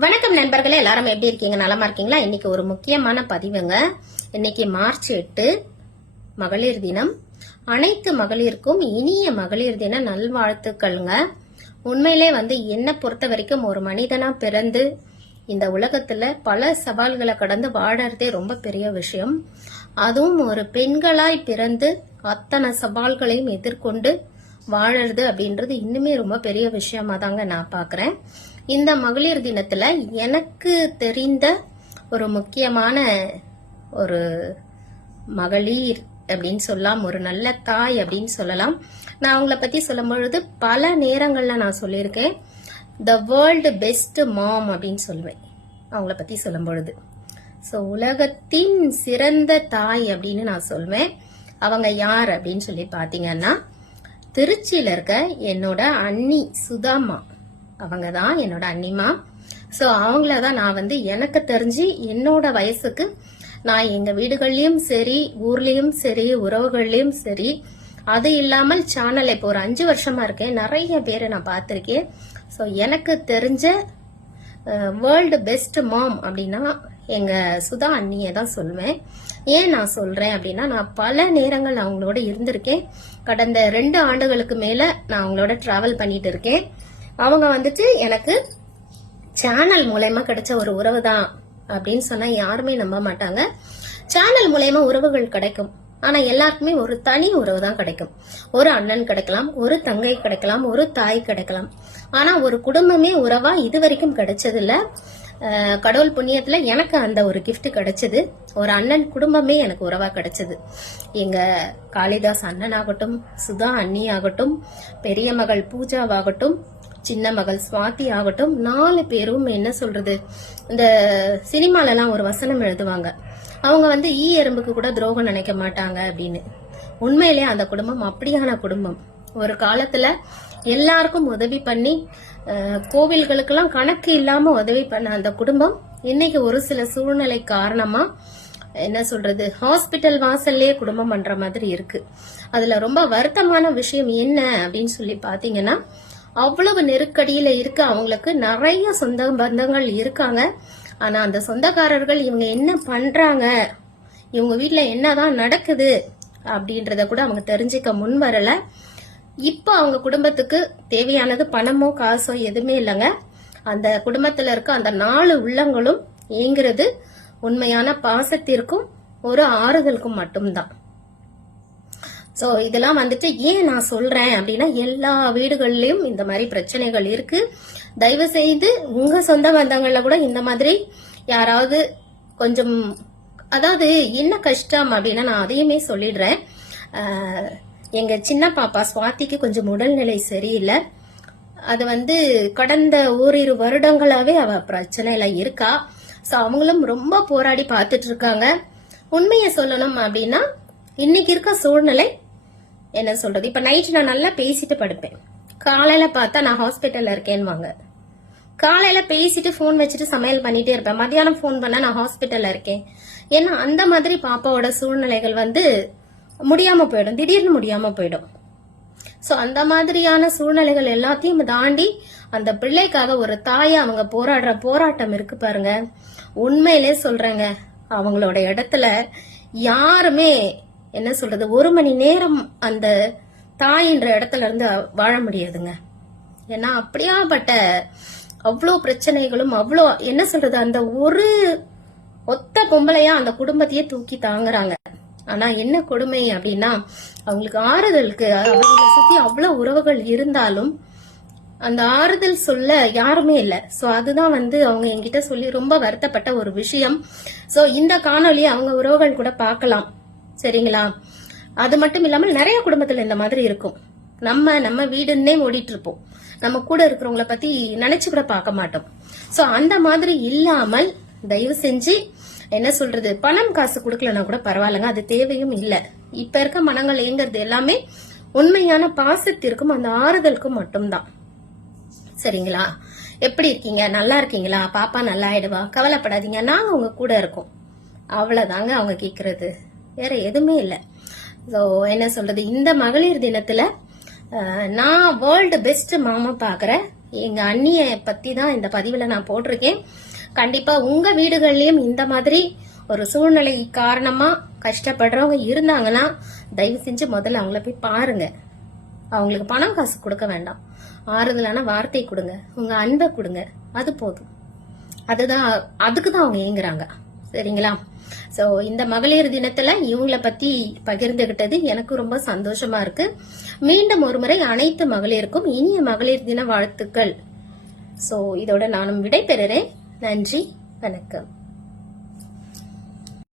வணக்கம் நண்பர்களே, எல்லாரும் எப்படி இருக்கீங்க? நலமா இருக்கீங்களா? இன்னைக்கு ஒரு முக்கியமான பதிவுங்க. இன்னைக்கு மார்ச் 8 மகளிர் தினம். அனைத்து மகளிருக்கும் இனிய மகளிர் தின நல்வாழ்த்துக்கள்ங்க. உண்மையிலே என்னை பொறுத்த வரைக்கும் ஒரு மனிதனா பிறந்து இந்த உலகத்துல பல சவால்களை கடந்து வாழறதே ரொம்ப பெரிய விஷயம். அதுவும் ஒரு பெண்களாய் பிறந்து அத்தனை சவால்களையும் எதிர்கொண்டு வாழறது அப்படின்றது இன்னுமே ரொம்ப பெரிய விஷயமா தாங்க நான் பாக்குறேன். இந்த மகளிர் தினத்துல எனக்கு தெரிந்த ஒரு முக்கியமான ஒரு மகளிர் அப்படின்னு சொல்லலாம், ஒரு நல்ல தாய் அப்படின்னு சொல்லலாம். நான் அவங்கள பத்தி சொல்லும் பொழுது பல நேரங்கள்ல நான் சொல்லியிருக்கேன், த வேர்ல்டு பெஸ்ட் மாம் அப்படின்னு சொல்லுவேன் அவங்கள பத்தி சொல்லும் பொழுது. ஸோ உலகத்தின் சிறந்த தாய் அப்படின்னு நான் சொல்வேன். அவங்க யார் அப்படின்னு சொல்லி பாத்தீங்கன்னா, திருச்சியில இருக்க என்னோட அண்ணி சுதாமா, அவங்க தான் என்னோட அண்ணிமா. ஸோ அவங்களதான் நான் எனக்கு தெரிஞ்சு என்னோட வயசுக்கு நான் எங்க வீடுகள்லயும் சரி, ஊர்லயும் சரி, உறவுகள்லயும் சரி, அது இல்லாமல் சேனல் இப்போ ஒரு 5 வருஷமா இருக்கேன், நிறைய பேரை நான் பார்த்திருக்கேன். ஸோ எனக்கு தெரிஞ்ச வேர்ல்டு பெஸ்ட் மாம் அப்படின்னா எங்க சுதா அண்ணியை தான் சொல்லுவேன். ஏன் நான் சொல்றேன் அப்படின்னா, நான் பல நேரங்கள் அவங்களோட இருந்திருக்கேன். கடந்த 2 ஆண்டுகளுக்கு மேல நான் அவங்களோட டிராவல் பண்ணிட்டு இருக்கேன். அவங்க எனக்கு சேனல் மூலயமா கிடைச்ச ஒரு உறவு தான் அப்படின்னு சொன்னா யாருமே நம்ப மாட்டாங்க. சேனல் மூலயமா உறவுகள் கிடைக்கும், ஆனா எல்லாருக்குமே ஒரு தனி உறவு தான் கிடைக்கும். ஒரு அண்ணன் கிடைக்கலாம், ஒரு தங்கை கிடைக்கலாம், ஒரு தாய் கிடைக்கலாம். ஆனா ஒரு குடும்பமே உறவா இது வரைக்கும் கிடைச்சது இல்ல. கடவுள் புண்ணியத்துல எனக்கு அந்த ஒரு கிஃப்ட் கிடைச்சது. ஒரு அண்ணன் குடும்பமே எனக்கு உறவா கிடைச்சது. எங்க காளிதாஸ் அண்ணன் ஆகட்டும், சுதா அண்ணி ஆகட்டும், பெரிய மகள் பூஜாவாகட்டும், சின்ன மகள் சுவாதி ஆகட்டும், 4 பேரும் என்ன சொல்றது, இந்த சினிமால எல்லாம் ஒரு வசனம் எழுதுவாங்க, அவங்க ஈ எறும்புக்கு கூட துரோகம் நினைக்க மாட்டாங்க அப்படின்னு. உண்மையிலே அந்த குடும்பம் அப்படியான குடும்பம். ஒரு காலத்துல எல்லாருக்கும் உதவி பண்ணி, கோவில்களுக்கெல்லாம் கணக்கு இல்லாம உதவி பண்ண அந்த குடும்பம் இன்னைக்கு ஒரு சில சூழ்நிலை காரணமா என்ன சொல்றது, ஹாஸ்பிட்டல் வாசல்லே குடும்பம் பண்ற மாதிரி இருக்கு. அதுல ரொம்ப வருத்தமான விஷயம் என்ன அப்படின்னு சொல்லி பாத்தீங்கன்னா, அவ்வளவு நெருக்கடியில இருக்க அவங்களுக்கு நிறைய சொந்த பந்தங்கள் இருக்காங்க. ஆனா அந்த சொந்தக்காரர்கள் இவங்க என்ன பண்றாங்க, இவங்க வீட்டுல என்னதான் நடக்குது அப்படின்றத கூட அவங்க தெரிஞ்சுக்க முன் வரல. இப்ப அவங்க குடும்பத்துக்கு தேவையானது பணமோ காசோ எதுவுமே இல்லைங்க. அந்த குடும்பத்துல இருக்க அந்த 4 உள்ளங்களும் ஏங்குறது உண்மையான பாசத்திற்கும் ஒரு ஆறுதலுக்கும் மட்டும்தான். சோ இதெல்லாம் ஏன் நான் சொல்றேன் அப்படின்னா, எல்லா வீடுகள்லயும் இந்த மாதிரி பிரச்சனைகள் இருக்கு. தயவு செய்து உங்க சொந்த பந்தங்கள்ல கூட இந்த மாதிரி யாராவது கொஞ்சம், அதாவது என்ன கஷ்டம் அப்படின்னா நான் அதையுமே சொல்லிடுறேன். எங்க சின்ன பாப்பா சுவாதிக்கு கொஞ்சம் உடல்நிலை சரியில்லை. அது கடந்த ஓரிரு வருடங்களாவே அவ பிரச்சனையில இருக்கா. சோ அவங்களும் ரொம்ப போராடி பார்த்துட்டு இருக்காங்க. உண்மையை சொல்லணும் அப்படின்னா, இன்னைக்கு இருக்க சூழ்நிலை என்ன சொல்றது, இப்ப நைட் நான் நல்லா பேசிட்டு படுப்பேன், காலையில பார்த்தா நான் ஹாஸ்பிட்டல்ல இருக்கேன்னு. காலையில பேசிட்டு போன் வச்சுட்டு சமையல் பண்ணிட்டே இருப்பேன், மத்தியானம் போன் பண்ணா நான் ஹாஸ்பிட்டல்ல இருக்கேன். ஏன்னா அந்த மாதிரி பாப்பாவோட சூழ்நிலைகள் முடியாம போயிடும், திடீர்னு முடியாம போயிடும். சோ அந்த மாதிரியான சூழ்நிலைகள் எல்லாத்தையும் தாண்டி அந்த பிள்ளைக்காக ஒரு தாயா அவங்க போராடுற போராட்டம் இருக்கு பாருங்க. உண்மையிலே சொல்றேங்க, அவங்களோட இடத்துல யாருமே என்ன சொல்றது, 1 மணி நேரம் அந்த தாயின்ற இடத்துல இருந்து வாழ முடியாதுங்க. ஏன்னா அப்படியாப்பட்ட அவ்வளோ பிரச்சனைகளும், அவ்வளோ என்ன சொல்றது, அந்த ஒரு ஒத்த பொம்பளையா அந்த குடும்பத்தையே தூக்கி தாங்குறாங்க. ஆனா என்ன கொடுமை அப்படின்னா, அவங்களுக்கு ஆறுதலுக்கு அவங்களை சுத்தி அவ்வளவு உறவுகள் இருந்தாலும் அந்த ஆறுதல் சொல்ல யாருமே இல்ல. சோ அதுதான் அவங்க என்கிட்ட சொல்லி ரொம்ப வருத்தப்பட்ட ஒரு விஷயம். சோ இந்த காணொலியை அவங்க உறவுகள் கூட பார்க்கலாம், சரிங்களா? அது மட்டும் இல்லாமல் நிறைய குடும்பத்துல இந்த மாதிரி இருக்கும். நம்ம வீடுன்னே ஓடிட்டு இருப்போம், நம்ம கூட இருக்கிறவங்கள பத்தி நினைச்சு கூட பார்க்க மாட்டோம். சோ அந்த மாதிரி இல்லாமல் தயவு செஞ்சு என்ன சொல்றது, பணம் காசு கொடுக்கலன்னா கூட பரவாயில்லங்க, அது தேவையும் இல்ல. இப்ப இருக்க மனங்கள் ஏங்கிறது எல்லாமே உண்மையான பாசத்திற்கும் அந்த ஆறுதலுக்கும் மட்டும்தான், சரிங்களா? எப்படி இருக்கீங்க, நல்லா இருக்கீங்களா, பாப்பா நல்லா ஆயிடுவா, கவலைப்படாதீங்க, நாங்க உங்க கூட இருக்கோம், அவ்வளவுதாங்க அவங்க கேக்குறது, வேற எதுவுமே இல்ல. சோ என்ன சொல்றது, இந்த மகளிர் தினத்துல நான் வேர்ல்டு பெஸ்ட் மாமா பாக்குறேன். எங்க அண்ணிய பத்தி தான் இந்த பதிவுல நான் போட்டிருக்கேன். கண்டிப்பா உங்க வீடுகள்லயும் இந்த மாதிரி ஒரு சூழ்நிலை காரணமா கஷ்டப்படுறவங்க இருந்தாங்கன்னா தயவு செஞ்சு முதல்ல அவங்கள போய் பாருங்க. அவங்களுக்கு பணம் காசு கொடுக்க வேண்டாம், ஆறுதலான வார்த்தை கொடுங்க, உங்க அன்பை கொடுங்க, அது போதும். அதுக்குதான் அவங்க ஏங்குறாங்க. சரிங்களா? சோ இந்த மகளிர் தினத்துல இவங்கள பத்தி பகிர்ந்துகிட்டது எனக்கு ரொம்ப சந்தோஷமா இருக்கு. மீண்டும் ஒரு முறை அனைத்து மகளிருக்கும் இனிய மகளிர் தின வாழ்த்துக்கள். சோ இதோட நானும் விடை பெறுறேன். நன்றி, வணக்கம்.